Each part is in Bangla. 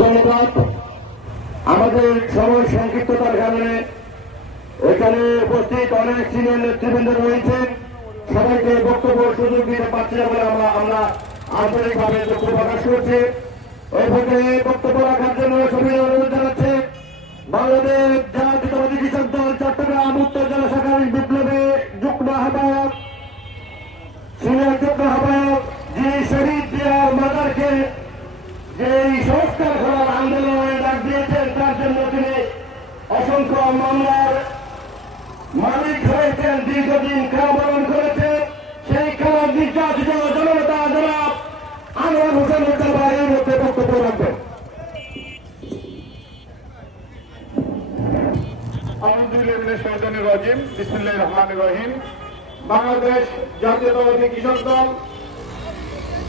ধন্যবাদ। আমাদের সময় সংক্ষিপ্ততার কারণে এখানে উপস্থিত অনেক সিনিয়র নেতৃবৃন্দ রয়েছেন, সবাইকে বক্তব্য সুযোগ দিতে পারছি না বলে আমরা আন্তরিকভাবে দুঃখ প্রকাশ করছি। এই পর্যায়ে বক্তব্য রাখার জন্য সবাই অনুরোধ জানাচ্ছে বাংলাদেশ জাতীয়তাবাদী কৃষক দল চট্টগ্রাম উত্তর জেলা শাখার বিপ্লবী যুগ্ম আহ্বায়ক সিনিয়র যুগ্ম আহ্বায়ক জি শহীদ জিয়ার মাজারকে যে সংস্কার করার আন্দোলনে ডাক দিয়েছেন, তার জন্য তিনি অসংখ্য মামলার মালিক হয়েছেন, দীর্ঘদিন কারাবরণ করেছেন। সেই কারার নির্যাতিত জননেতা জনাব আনোয়ার হোসেন উদ্দার ভাইয়ের মধ্যে বক্তব্য রাখবেন। বাংলাদেশ জাতীয়তাবাদী কৃষক দল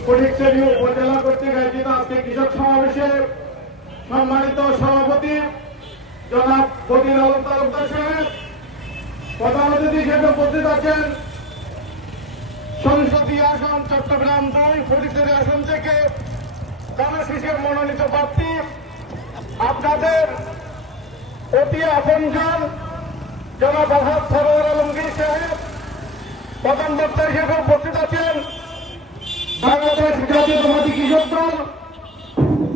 ফটিকছড়ি উপজেলা কর্তৃক আয়োজিত আজকে কৃষক সমাবেশে সম্মানিত সভাপতি জনাব ফকির আলম তালুকদার সাহেব, প্রধান অতিথি হিসেবে উপস্থিত আছেন সংসদীয় আসন চট্টগ্রাম 2 ফটিকছড়ি আসন থেকে জনশিষের মনোনীত প্রার্থী আপনাদের অতি আপনজন জনাব আলহাজ সরোয়ার আলমগীর সাহেব, প্রধান বক্তা হিসেবে উপস্থিত আছেন বাংলাদেশ জাতীয়তাবাদী কৃষক দল,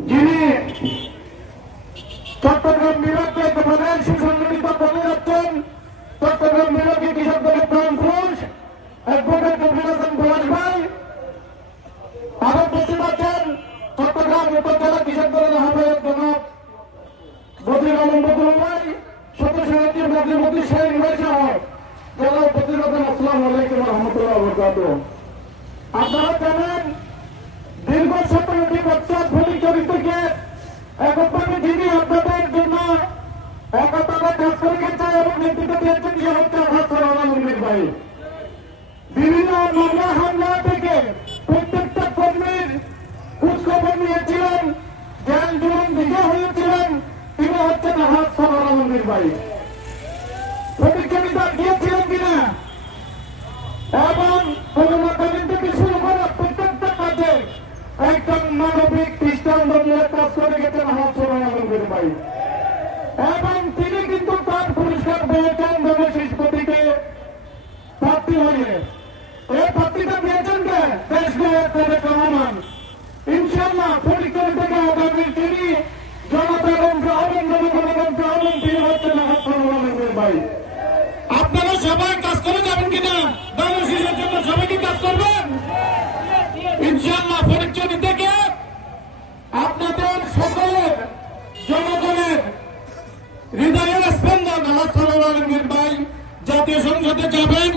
যিনি চট্টগ্রাম বিভাগকে প্রধান সুসংগঠিত করে যাচ্ছেন, চট্টগ্রাম বিভাগীয় কৃষক দলের প্রাণ পুরুষ অ্যাডভোকেট রবিউল হাসান পলাশ ভাই, আরো উপস্থিত আছেন চট্টগ্রাম উপজেলা কৃষক দলের আহ্বায়ক জনাব বদির আলম বদরুল ভাই, সদস্য মন্ত্রী শাহীন ভাই সহ যারা উপস্থিত আছেন। আসসালামু আলাইকুম রহমতুল্লাহ বরকাতুহ। আপনারা জানেন দীর্ঘ 17টি বছর ফটিকছড়ি থেকে এককভাবে যিনি আপনাদের জন্য একতারা কাজ করে গেছে এবং নেতৃত্ব দিয়েছেন, সে হচ্ছে আলহাজ সরোয়ার আলমগীর ভাই। বিভিন্ন মামলা হামলা থেকে প্রত্যেকটা কর্মীর খোঁজখবর নিয়েছিলেন, জেল জুলুম বিজয় হয়েছিলেন, তিনি হচ্ছেন আলহাজ সরোয়ার আলমগীর ভাই। ফটিকছড়ি তার গিয়েছিলেন কিনা এবং করোনাকালীন থেকে শুরু করে প্রত্যেকটা কাজে একজন মানবিক দৃষ্টান্তমূলক কাজ করে গেছেন আলহাজ সরোয়ার আলমগীর ভাই, এবং তিনি কিন্তু তার পুরস্কার পেয়েছেন জনশীষ প্রতীকে প্রার্থী হয়ে। এই প্রার্থীটা পেয়েছেন কে? দেশ নায়ক রহমান। ইনশাল্লাহ ফটিকছড়ি থেকে আগামী তিনি জনতার আহ্বান জনগণের আহ্বান তিনি হচ্ছেন আলহাজ সরোয়ার আলমগীর ভাই। আপনারা সবাই কাজ করে যাবেন কিনা? জনশীষের জন্য সবাই কি কাজ করবেন? ইনশাল্লাহ ফটিকছড়ি থেকে আপনাদের সকলের জনগণের হৃদয়ের স্পন্দন আলহাজ সরোয়ার আলমগীর ভাই জাতীয় সংসদে যাবেন,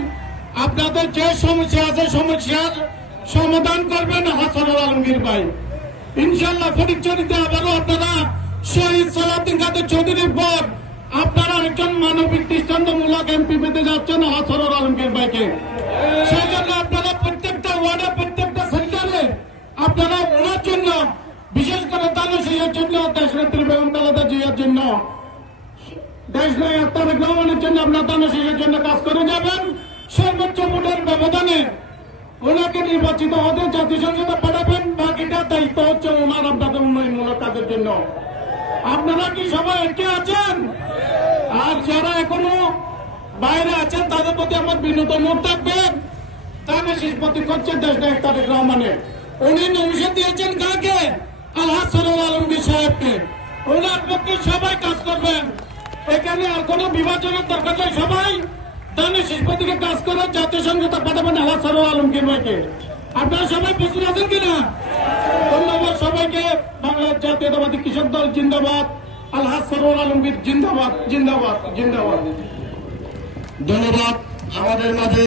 আপনাদের যে সমস্যা আছে সমস্যার সমাধান করবেন আলহাজ সরোয়ার আলমগীর ভাই। ইনশাল্লাহ ফটিকছড়িতে আবারও আপনারা শহীদ সালাউদ্দিন কাদের চৌধুরীর পর আপনারা একজন মানবিক দৃষ্টান্তমূলক এমপি পেতে যাচ্ছেন আলহাজ সরোয়ার আলমগীর ভাইকে। সেই জন্য আপনারা প্রত্যেকটা ওয়ার্ডে প্রত্যেকটা সেন্টারে আপনারা ওনার জন্য, বিশেষ করে দানশীলের জন্য, দেশনেত্রী বেগম খালেদা জিয়ার জন্য, দেশ নায়ক তারেক রহমানের জন্য আপনার দানশীলের জন্য কাজ করে যাবেন। সর্বোচ্চ ভোটের ব্যবধানে ওনাকে নির্বাচিত হতে জাতীয় সংসদে পাঠাবেন, বাকিটা দায়িত্ব হচ্ছে ওনার আপনাদের উন্নয়নমূলক কাজের জন্য। আপনারা কি সবাই একে আছেন? আর যারা এখনো বাইরে আছেন তাদের প্রতি আমার বিনীত অনুরোধ থাকবে, দানশীল প্রতীক হচ্ছে দেশ নায়ক তারেক রহমানের। উনি নমিশন দিয়েছেন কাকে? আলহাজ সরোয়ার আলমগীর সাহেবকে। ওনার পক্ষে সবাই কাজ করবেন, এখানে আর কোন বিভাজনের দরকার নেই। সবাই দানশীল প্রতীকে কাজ করে জাতীয় সংসদে পাঠাবেন আলহাজ সরোয়ার আলমগীর ভাইকে। আপনারা সবাই প্রস্তুত আছেন কিনা? ধন্যবাদ সবাইকে। বাংলাদেশ জাতীয়তাবাদী কৃষক দল জিন্দাবাদ, আলহাজ সরোয়ার আলমগীর জিন্দাবাদ, জিন্দাবাদ, জিন্দাবাদ। ধন্যবাদ। আমাদের মাঝে